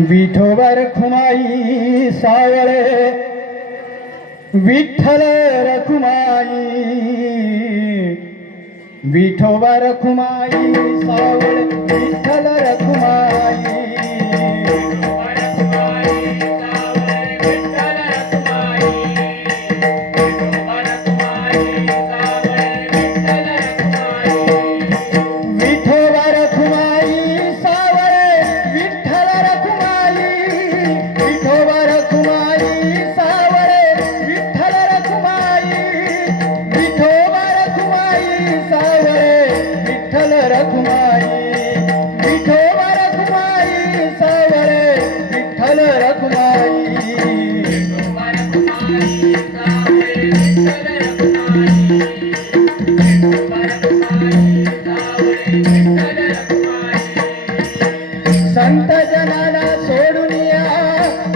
विठोबा रखुमाई सावळे विठ्ठल रखुमाई विठोबा रखुमाई सावळे विठ्ठल रखुमाई संत जनाला सोडून या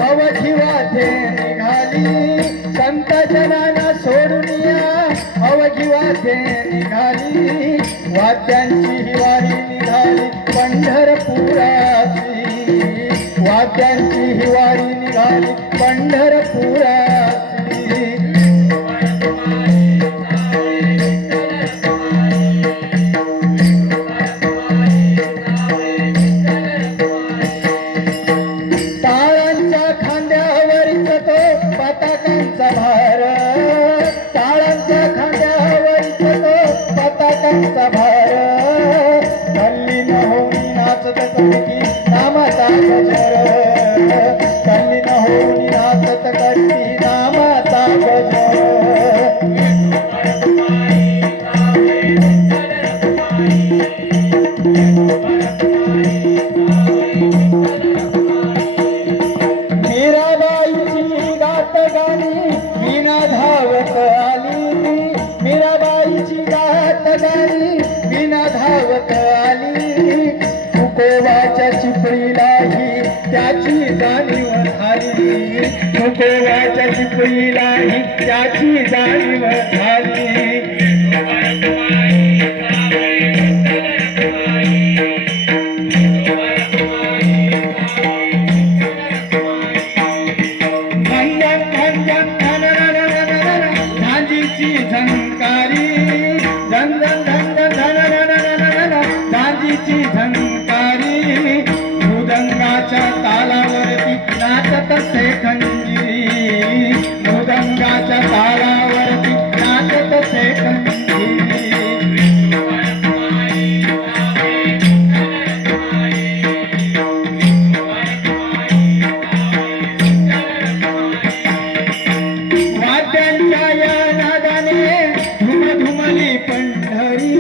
अवघी वाटे निघाली संत जनाला सोडून या अवघी वाटे निघाली वाद्यांची हिवारी निघाली पंढरपुराची वाद्यांची हिवारी निघाली पंढरपुराची पताकांचा भार टाळांच्या खांद्यावरचा तो पताकांचा भार कल्ली न होऊन नाचत कडकी नामाचा गजर कल्ली न होऊन नाचत कडकी नामाचा गजर मीना धावत आली मीराबाईची गात गाली मीना धावत आली तुकोबाच्या चिपळीलाही त्याची जाणीव झाली तुकोबाच्या चिपळीलाही त्याची जाणीव झाली झंकारी झन झन झन झन झांजीची झंकारी मृदंगाच्या तालावरती नाचत से खंजीरी मृदंगाच्या तालावरती नाचत से खंजीरी वाद्यांच्या या नादाने धुमधुमली पंढरी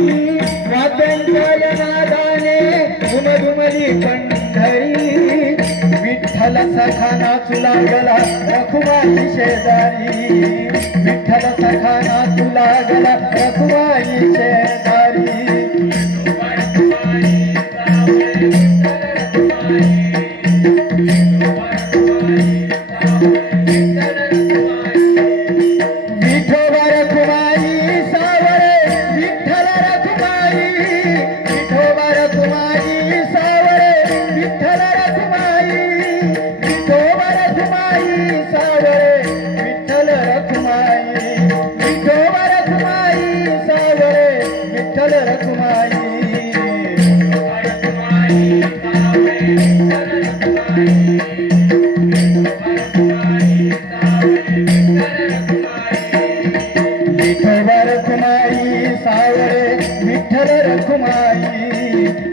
वाद्यांच्या या नादाने धुमधुमली पंढरी विठ्ठल सखा नाचू लागला रखुमाई शेजारी विठ्ठल सखा नाचू लागला रखुमाई शेजारी विठ्ठल रखुमाई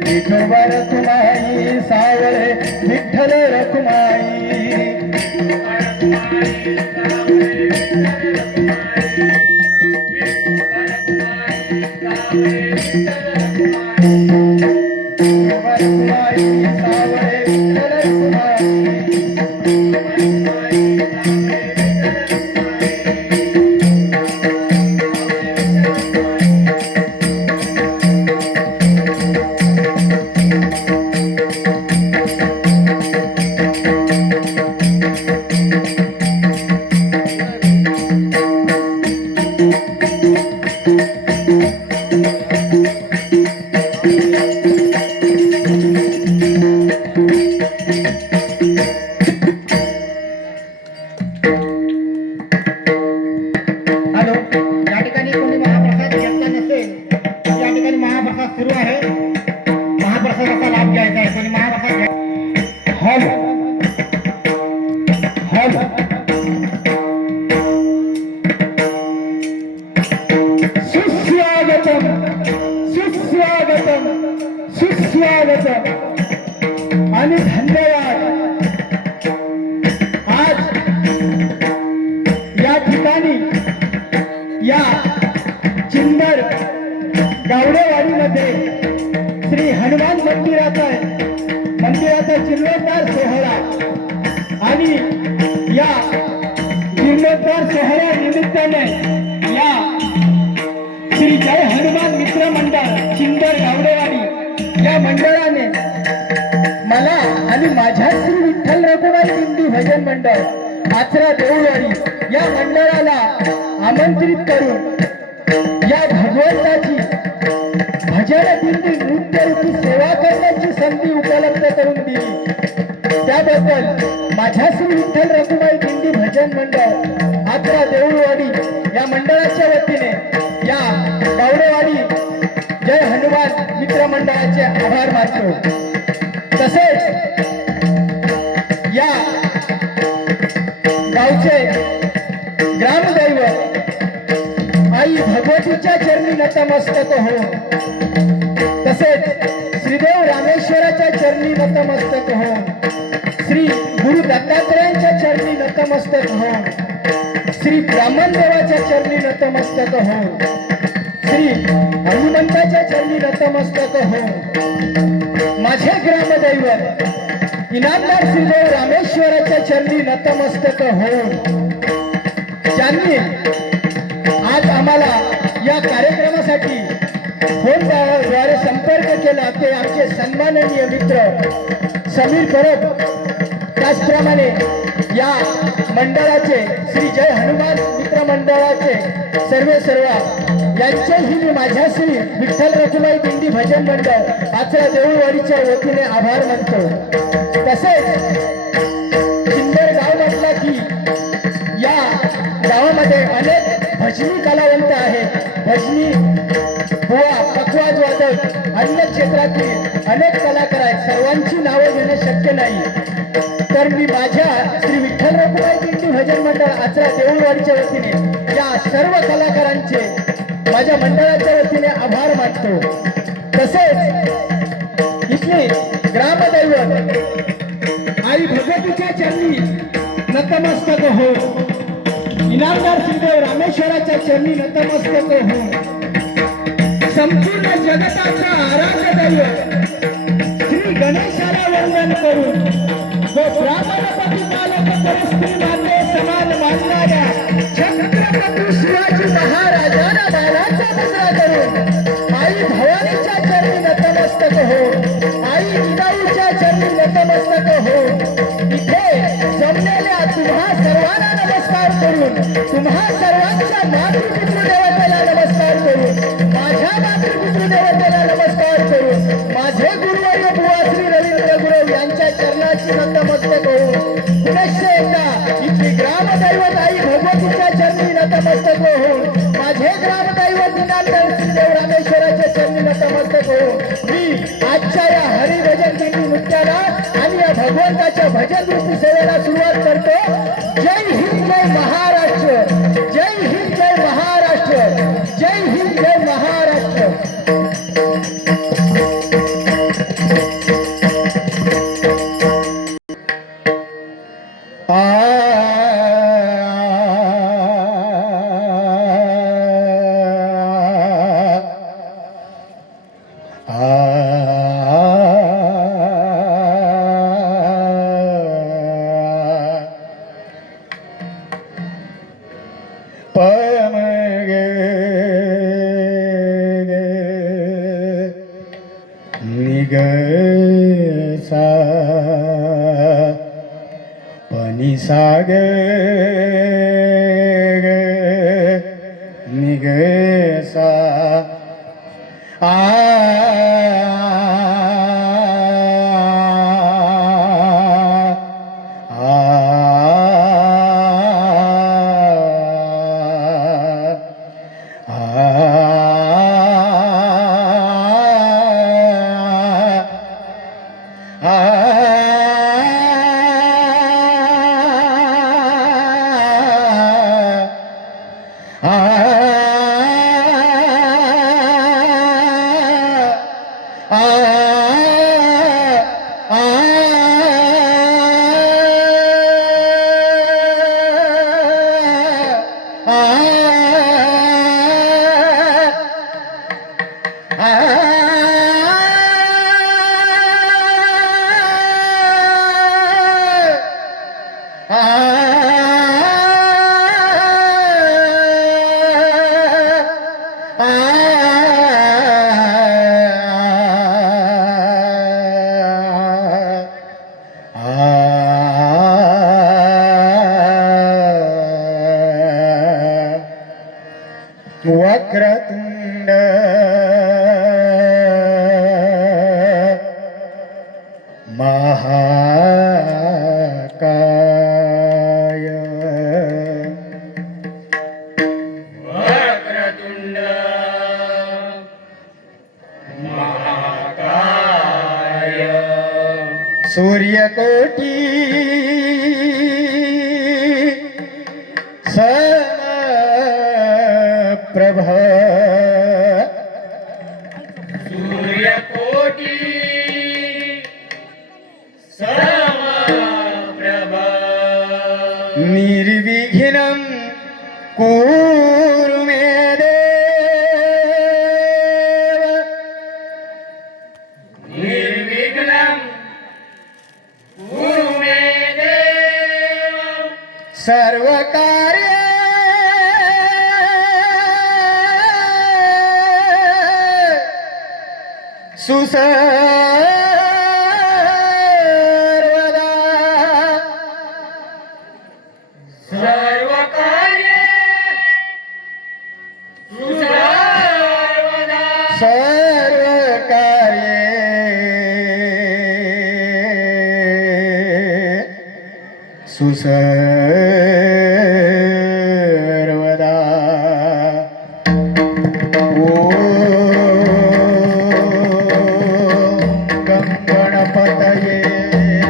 विठोबा रखुमाई सावळे विठ्ठल रखुमाई या जीर्णोद्धार सोहळ्या निमित्ताने या श्री जय हनुमान मित्र मंडळ चिंदर गावडेवाडी या मंडळाने मला आणि माझ्या श्री विठ्ठल रघुनाथ दिंडी भजन मंडळ आचरा देऊळवाडी या मंडळाला आमंत्रित करून या भगवंताची भजन दिंडी नृत्यरूपी सेवा करण्याची संधी उपलब्ध करून दिली त्याबद्दल माझ्या श्री विठ्ठल रघुनाथ दिंडी भजन मंडळ आचरा देऊळवाडी या मंडळाच्या वतीने या गावडेवाडी जय हनुमान मित्र मंडळाचे आभार मानतो। तसेच या गावचे ग्रामदैवत आई भगवतीच्या चरणी नतमस्तक हो, तसेच श्रीदेव रामेश्वराच्या चरणी नतमस्तक हो, श्री गुरु दत्तात्रयांच्या चरणी नतमस्तक हो, श्री ब्राह्मण देवाच्या चरणी नतमस्तक हो, श्री हनुमंताच्या चरणी नतमस्तक हो। माझे ग्रामदैवत इनामदार श्रीदेव रामेश्वराच्या चरणी नतमस्तक हो, ज्यांनी आज आम्हाला या कार्यक्रमासाठी फोनद्वारे संपर्क केला ते आमचे सन्माननीय मित्र समीर परब, त्याचप्रमाणे या मंडळाचे श्री जय हनुमान मित्र मंडळाचे सर्व यांचेही मी माझ्या श्री विठ्ठल रखुमाई दिंडी भजन मंडळ आचरा देऊळवाडीच्या वतीने आभार मानतो। तसेच चिंदर गाव म्हटला की या गावामध्ये अनेक भजनी कलावंत आहेत, भजनी बुवा पखवाज वादक अन्य क्षेत्रातील अनेक कलाकार आहेत, सर्वांची नावं घेणं शक्य नाही, तर मी माझ्या श्री विठ्ठल रखुमाई दिंडी भजन मंडळ आचरा देऊळवाडीच्या वतीने या सर्व कलाकारांचे माझ्या मंडळाच्या वतीने आभार मानतो। तसेच इथली ग्रामदैवत आई भगवतीच्या चरणी नतमस्तक हो, इनामदार श्रीदेव रामेश्वराच्या चरणी नतमस्तक हो, संपूर्ण जगताचा आराध्य दैवत श्री गणेशाला वंदन करून व ब्राह्मणपती बालक परिस्थिती मान्य समान मानणाऱ्या छत्रपती शिवाजी महाराजांना बालाचा दसरा करून आई भवानीच्या चरणी नतमस्तक हो, आई जिजाऊच्या चरणी नतमस्तक हो, इथे जमलेल्या तुम्हा सर्वांना नमस्कार करून तुम्हा सर्वांच्या मातृपितृदेवतेला नमस्कार करून माझ्या मातृपितृदेवतेला नमस्कार करून माझे गुरुवर्य बुवा श्री रवींद्र गुरव यांच्या चरणाची नतमस्तक होऊन पुनश्च एकदा इथली ग्रामदैवत आई भगवतीच्या चरणी नतमस्तक होऊन माझे ग्रामदैवत इनामदार श्रीदेव रामेश्वराच्या चरणी नतमस्तक होऊन मी आजच्या या हरिभजन दिंडी नृत्याला आणि या भगवंताच्या भजन रूपी सेवेला सुरुवात करतो। जय हिंद जय महाराष्ट्र, जय हिंद जय महाराष्ट्र, जय हिंद जय महाराष्ट्र। साग निगसा वक्रतुंड महाकाय वक्रतुंड महाकाय सूर्यकोटी समप्रभ सूर्यकोटि समप्रभ निर्विघ्नं कुरु मे देव निर्विघ्नं कुरु मे देव सर्वकार्य सुसर्वदा सर्वकार्ये सुसर्वदा सर्वकार्ये सुसर्वदा गं गणपतये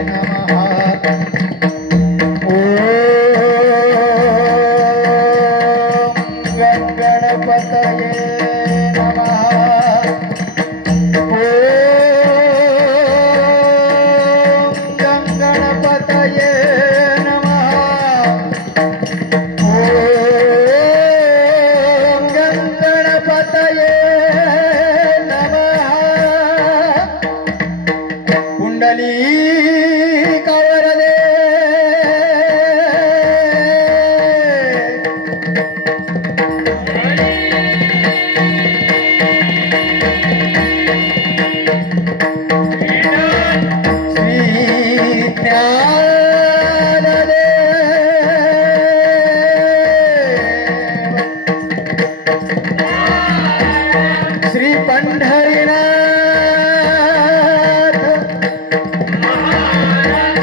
नमः गं गणपतये नमः गं गणपतये नमः गं गणपतये नमः पुंडलीका वरदे श्री ज्ञानदेव श्री पंढरीनाथ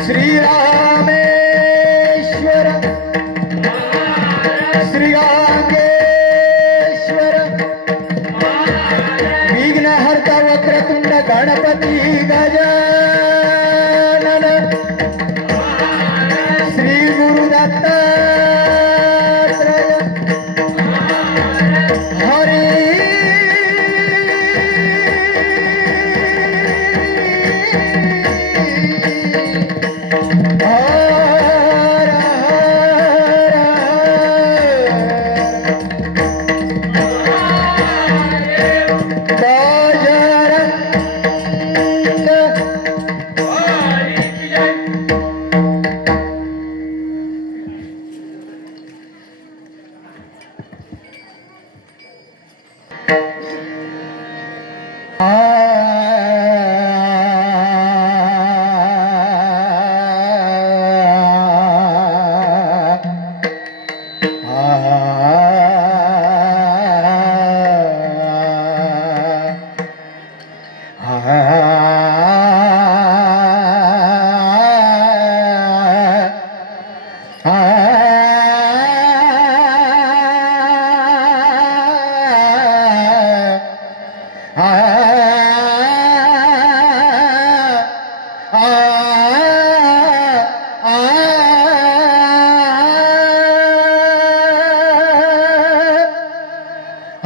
श्री रामेश्वर श्री गांगेश्वर विघ्नहर्ता वक्रतुंड गणपती गजानन श्री गुरुदत्तात्रय हरी हर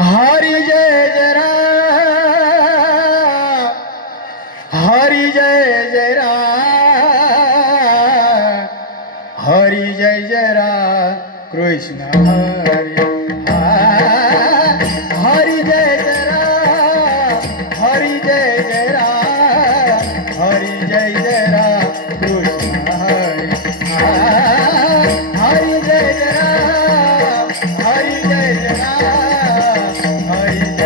हरि जय जय राम हरि जय जय राम हरि जय जय राम कृष्ण हरि हरि जय जय राम हरि जय जय राम हरि जय जय राम कृष्ण हरि हरि जय जय राम हरि जय जय राम हरि जय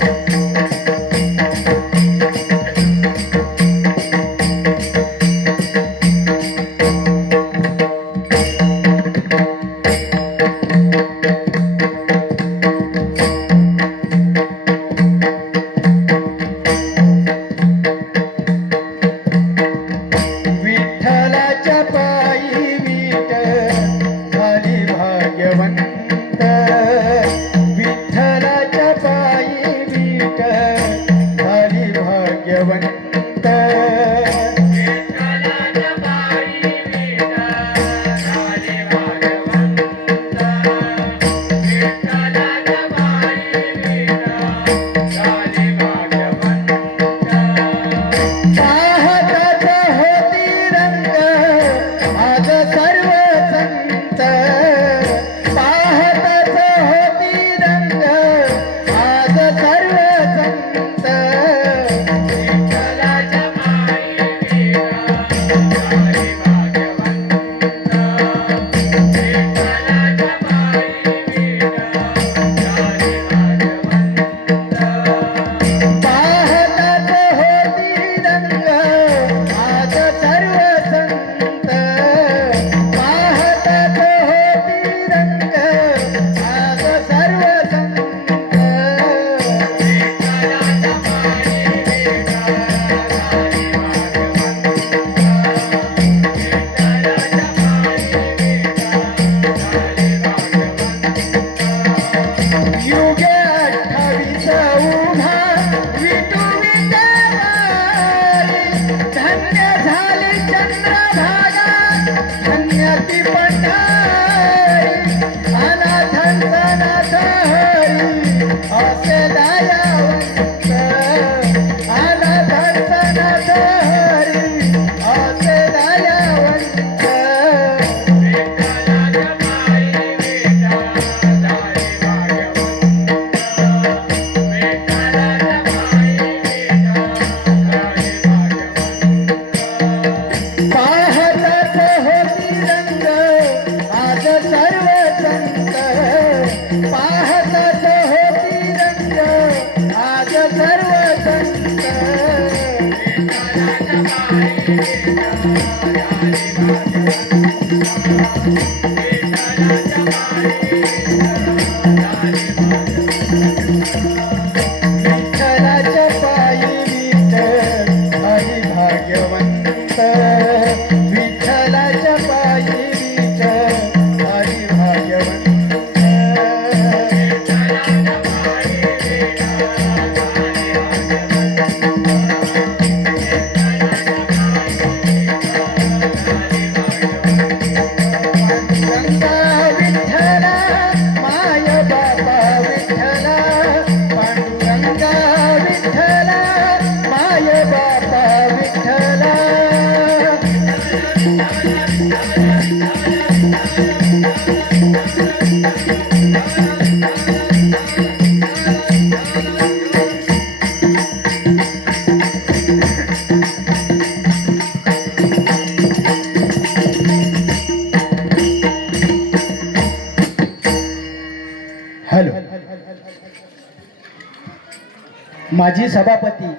माजी सभापती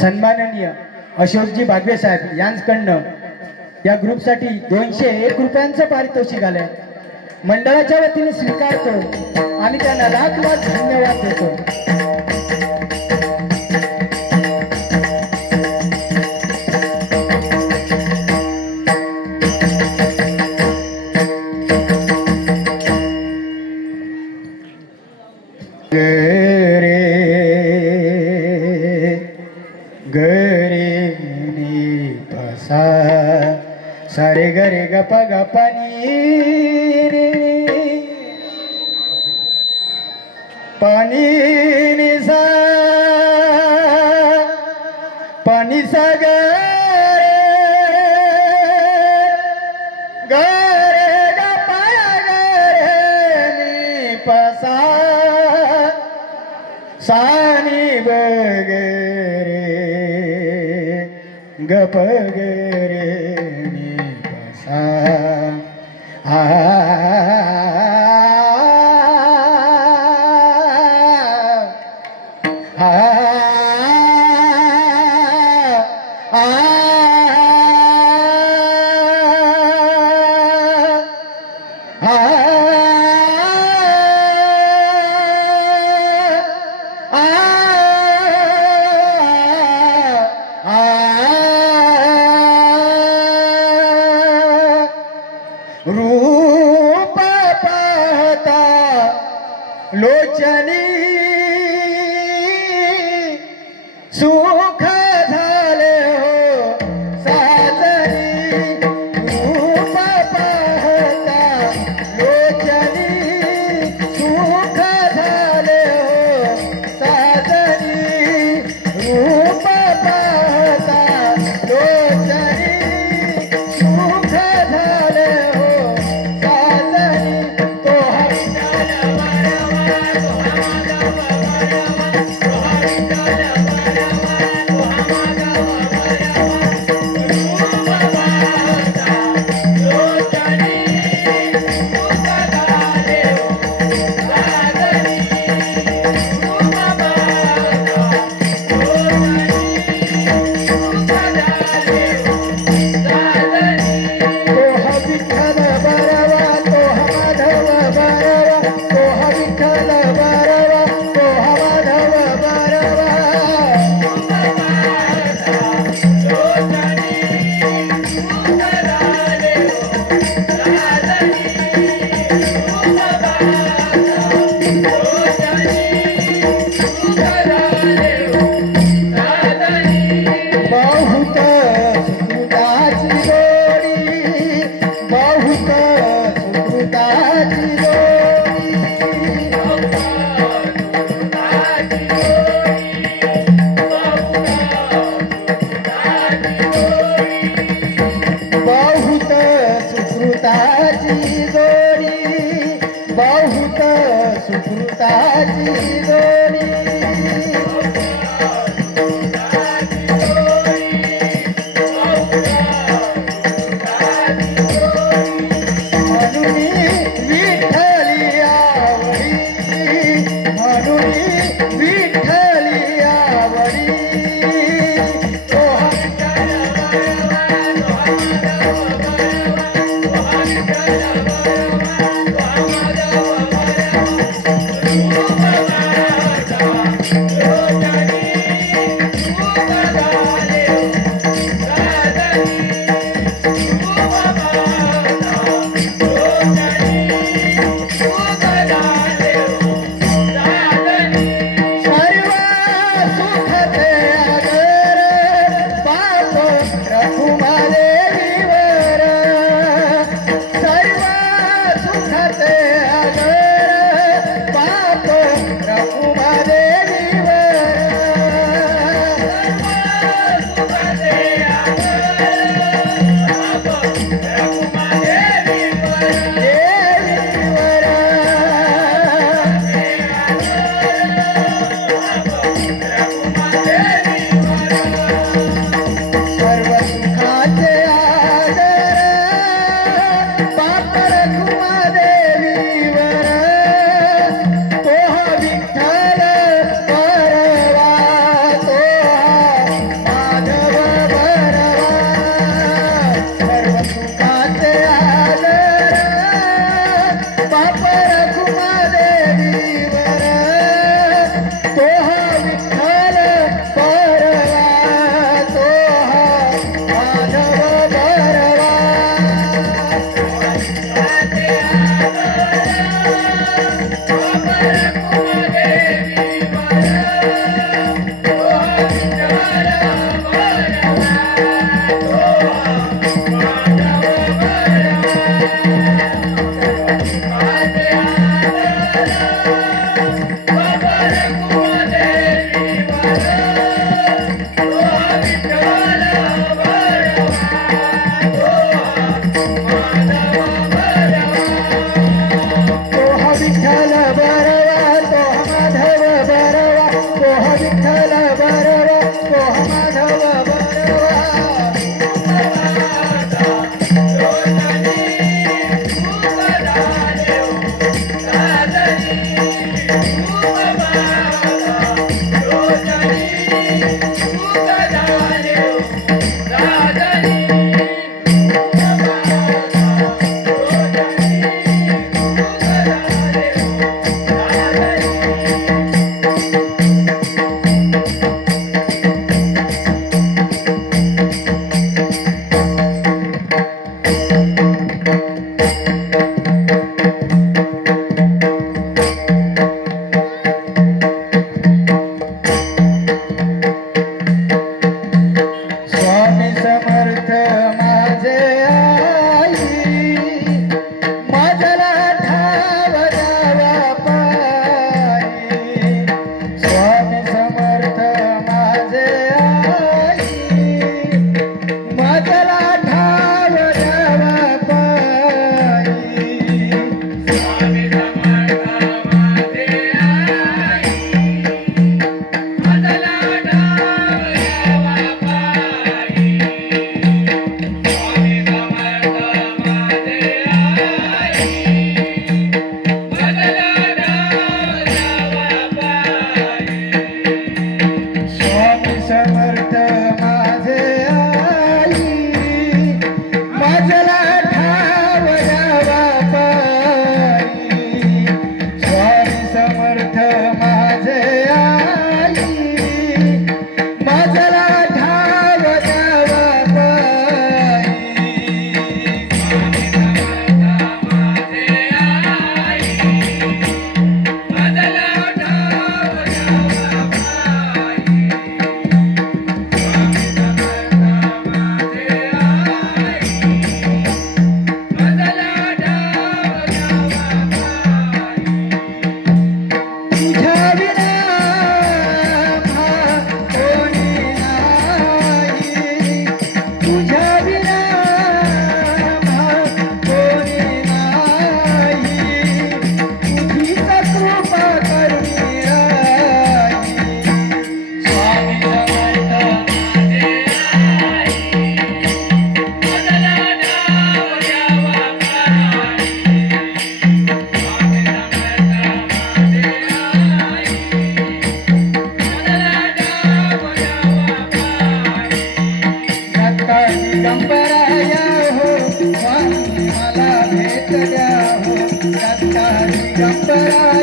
सन्माननीय अशोकजी बागवे साहेब यांच्याकडनं या ग्रुपसाठी 201 रुपयांचं पारितोषिक आलंय. मंडळाच्या वतीने स्वीकारतो आणि त्यांना लाख लाख धन्यवाद देतो. गरे गरे नी पसा सारे गरे गप गपानी रे पाणी निसा पाणी सागर गरे गपा गरे नी पसा सानी बगरे गपगरे नी बसा रूप पाहता लोचनी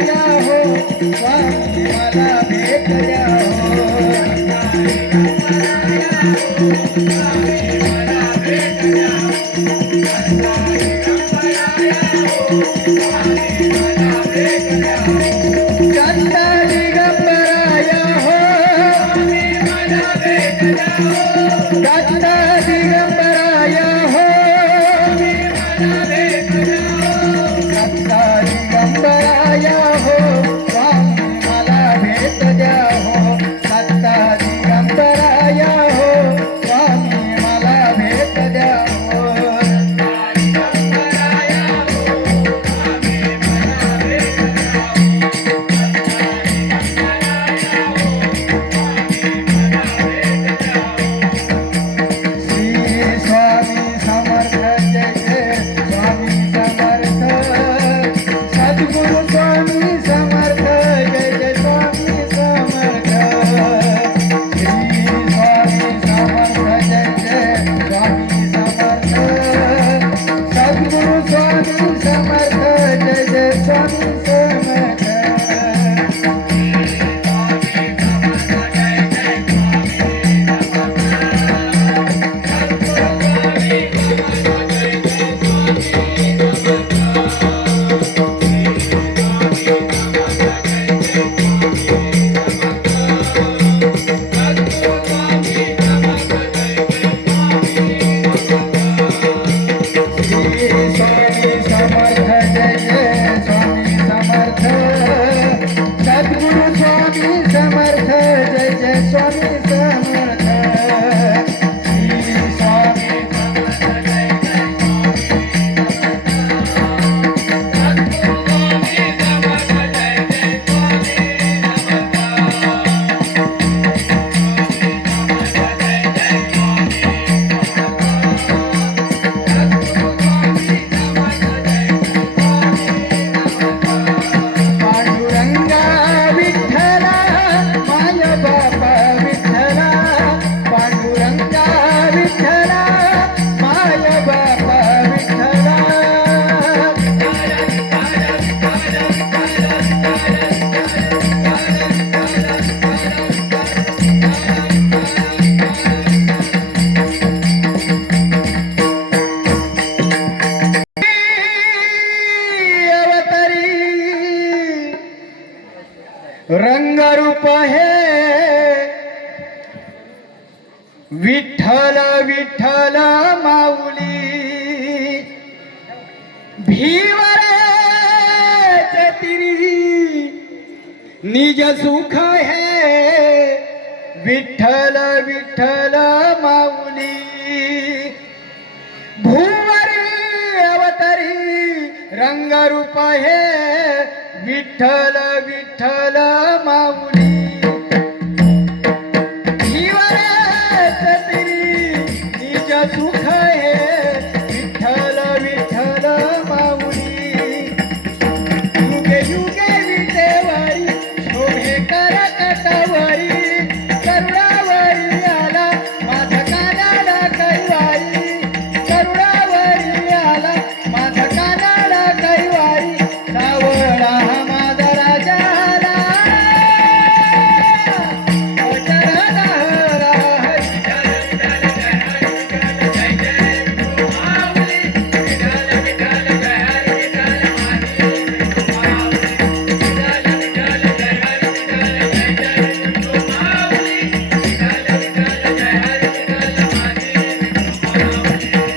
गंबराया हो स्वामी मला भेट द्या दत्ता दिगंबराया हो दत्ता दिगंबराया हो दत्ता दिगंबराया हो स्वामी मला भेट द्या हो दत्ता दिगंबराया हो स्वामी मला भेट द्या हो श्री स्वामी समर्थ जय जय स्वामी समर्थ सद्गुरु स्वामी समर्थ जय जय स्वामी समर्थ श्री स्वामी समर्थ जय जय स्वामी समर्थ सद्गुरु स्वामी समर्थ जय जय स्वामी समर्थ श्री स्वामी समर्थ जय जय स्वामी समर्थ सद्गुरु स्वामी समर्थ जय जय स्वामी समर्थ श्री स्वामी पांडुरंगा विठ्ठला माय बापा विठ्ठला पांडुरंगा विठ्ठला माय बापा विठ्ठला अवतरी रंगरूप हे विठ्ठल विठ्ठल माऊली भीवरे चतिरी निज सुख है विठ्ठल विठ्ठल माऊली भूवरी अवतरी रंगरूप हे विठ्ठल विठ्ठल माऊली जीवनात तरी निज सुख हे विठ्ठल विठ्ठल माऊली युगे युगे विटेवरी शोभे करकटवरी करुणावरी आला माझा कानाला कैवारी करुणावरी आला माझा कानाला कैवारी सावळा हा माझा राजा आला चरण हरा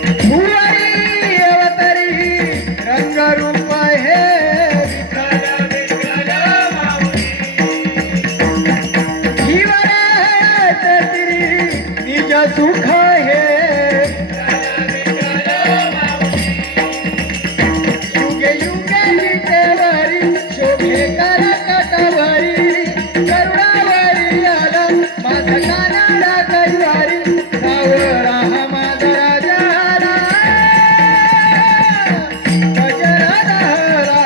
भुवरी अवतरी रंगरूप हे विठ्ठल विठ्ठल माऊली जीवनात तरी निज सुख हे युगे युगे विटेवरी शोभे करकटवरी करुणावरी आला माझा कानाला कैवारी सावळा हा माझा राजा आला गजराला हरा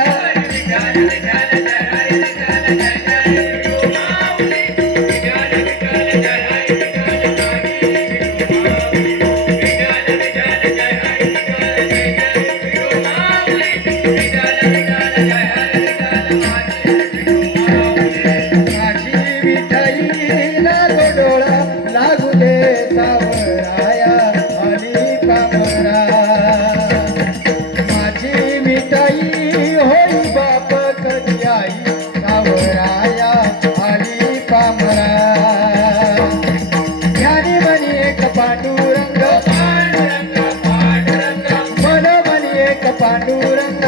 मिठाईला तो डोळा लागू दे सावराया आणि पामरा माझी मिठाई होई बाप कधी आई सावराया आणि पामरा ज्ञानी म्हणी एक पांडुरंग मन म्हणी एक पांडुरंग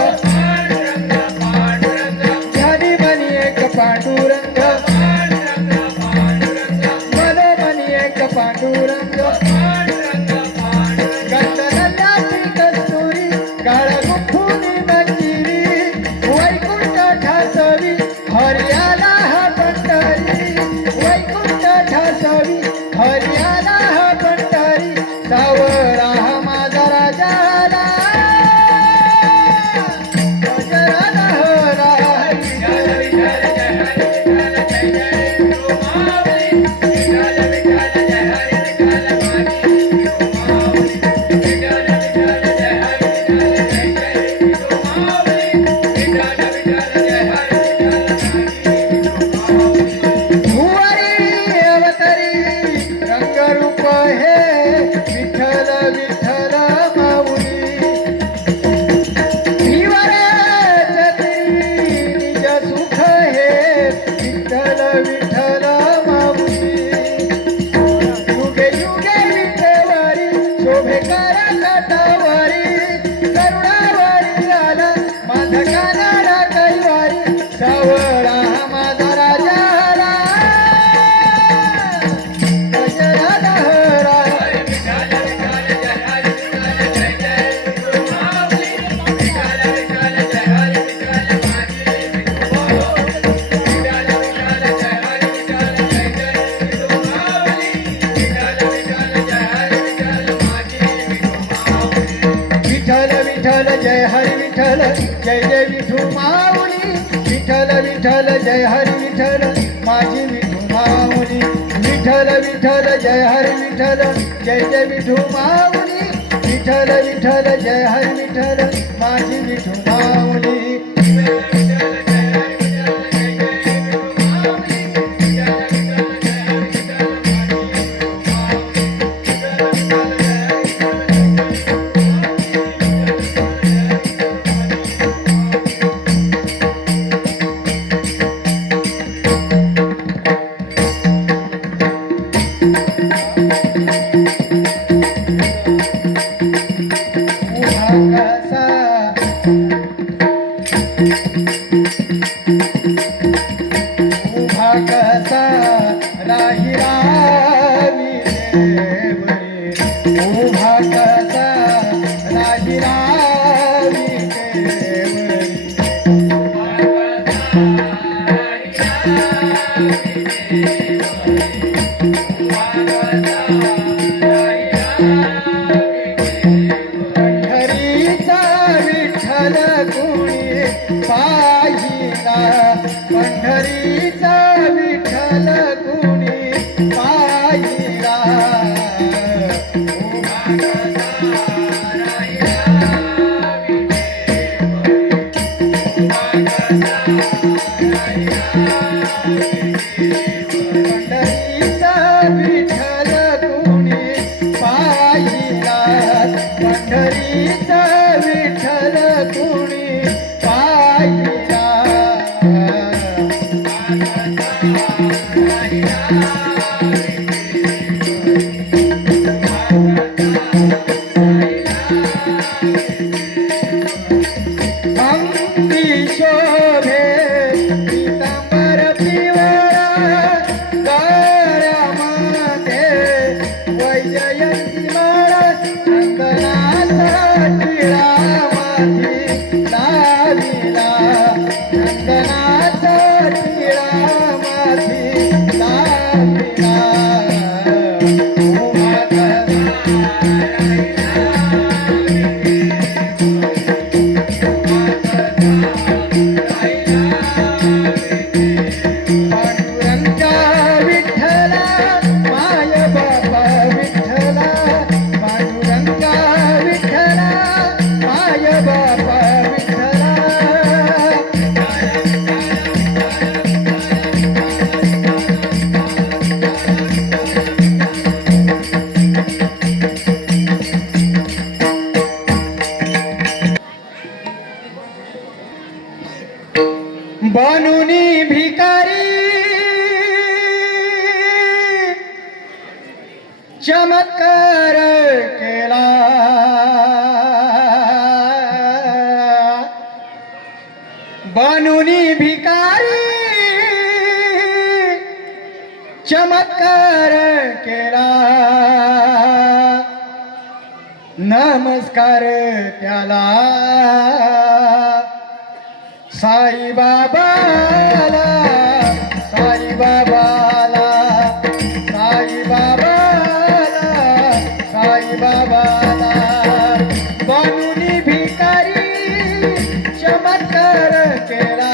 ज्ञानी म्हणी एक पांडुरंग मन म्हणी एक पांडुरंग गंधर्वाची कस्तुरी काळ गुंफुनी मंजिरी वैकुंठ ठासवी हरियाला हा पंढरी वैकुंठ ठासवी हरियाला हा पंढरी सावरा हा माझा राजा आला. गजराला हरा भुवरी अवतरी रंगरूप हे विठ्ठल विठ्ठल माऊली भिवर चतुरी निज सुख हे विठ्ठल विठ्ठल माऊली युगे युगे विठ्ठलवारी शोभे करा काठावारी करुणावारी आला माझा कानाडा कैवारी सावळा हा माझा राजा आला. गजराला हरा विठ्ठल विठ्ठल जय हरी विठ्ठल जय जय विठू माऊली विठ्ठल विठ्ठल जय हरी विठ्ठल माझी विठू माऊली विठ्ठल विठ्ठल जय हरी विठ्ठल जय जय विठू माऊली विठ्ठल विठ्ठल जय हरी विठ्ठल माझी विठू माऊली उभा कसा राही रावी देवरे उभा कसा राही रावी देवरे पंढरीचा विठ्ठल कुणी पाहिला पंढरीचा विठ्ठल कुणी पाहिला पंढरीचा विठ्ठल कुणी पाहिला पंढरीचा विठ्ठल कुणी पाहिला अंगी शोभे पीतांबर पिवळा गळ्यामध्ये वैजयंती माळा चंदनाचा टिळा माथी लाविला चंदनाचा टिळा माथी लाविला चमत्कार केला बनूनी भिकारी चमत्कार केला नमस्कार त्याला साई बाबाला साई बाबाला साई बाबाला साई बाबाला बनूनी भिकारी चमत्कार केला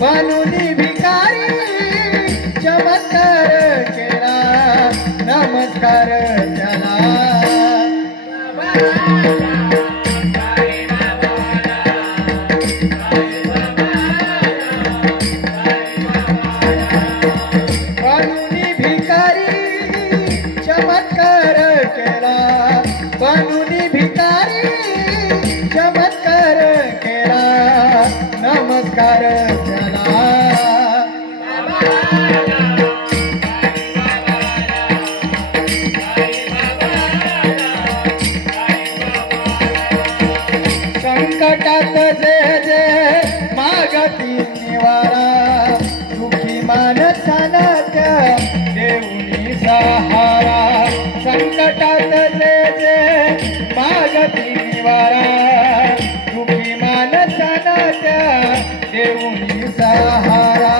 बनूनी भिकारी चमत्कार केला नमस्कार त्याला बनूनी भिकारी चमत्कार केला बनूनी भिकारी चमत्कार केला नमस्कार त्याला संकटात जे जे मागती निवारा दुखी माणसाला त्या देऊनी सहारा संकटात जे जे मागती निवारा दुखी माणसाला त्या देऊनी सहारा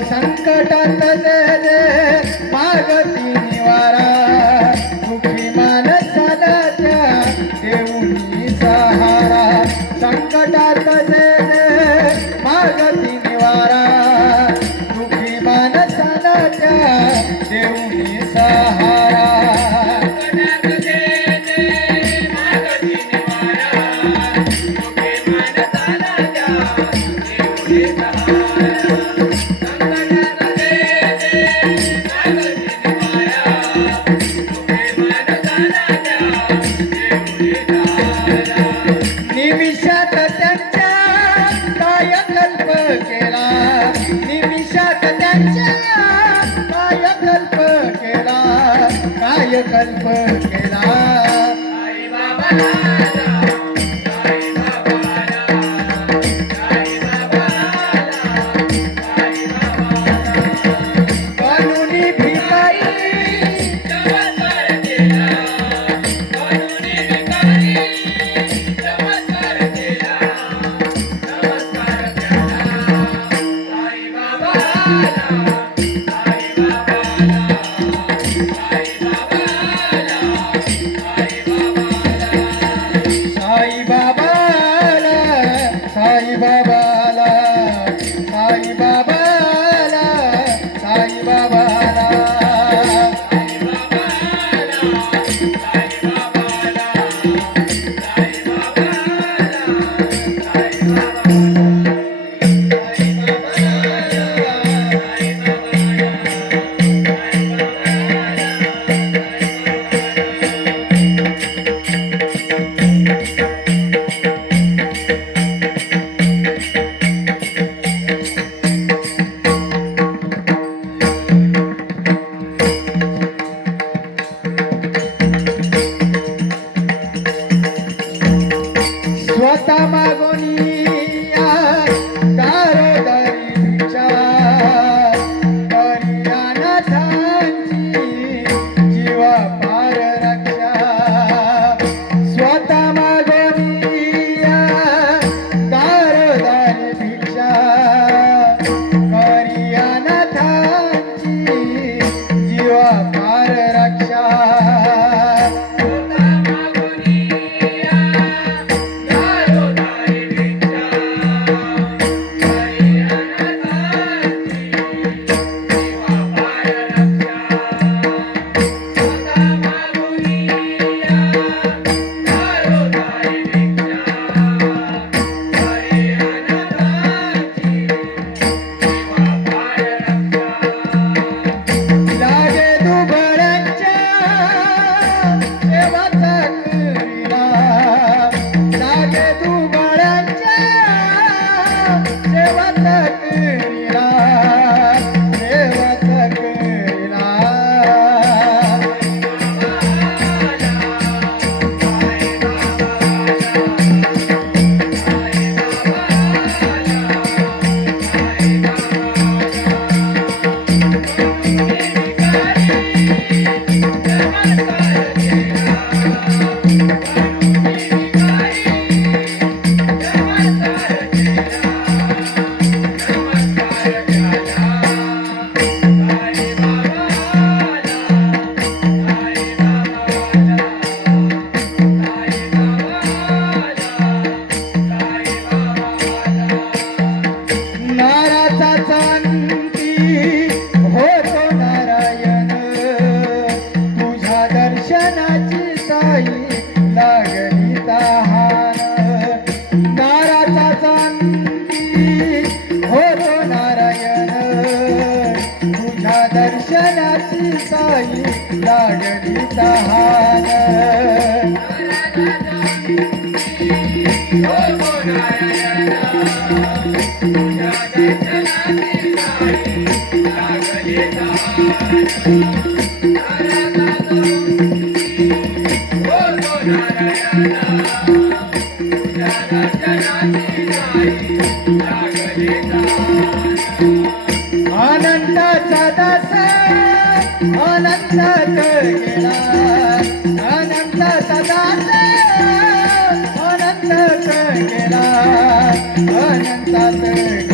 संकटात जे जे मागती निवारा दुखी माणसाला त्या देऊनी सहारा संकटात जे जे मागती निवारा दुखी माणसाला त्या देऊनी सहारा निमिषात त्यांच्या कायकल्प केला निमिषात त्यांच्या कायकल्प केला कायकल्प केला बनूनी भिकारी साई बाबाला साई बाबाला साई बाबाला साई बाबाला साई लागली तहान अनंताचा दास अनंतात गेला अनंताचा दास अनंतात गेला अनंतात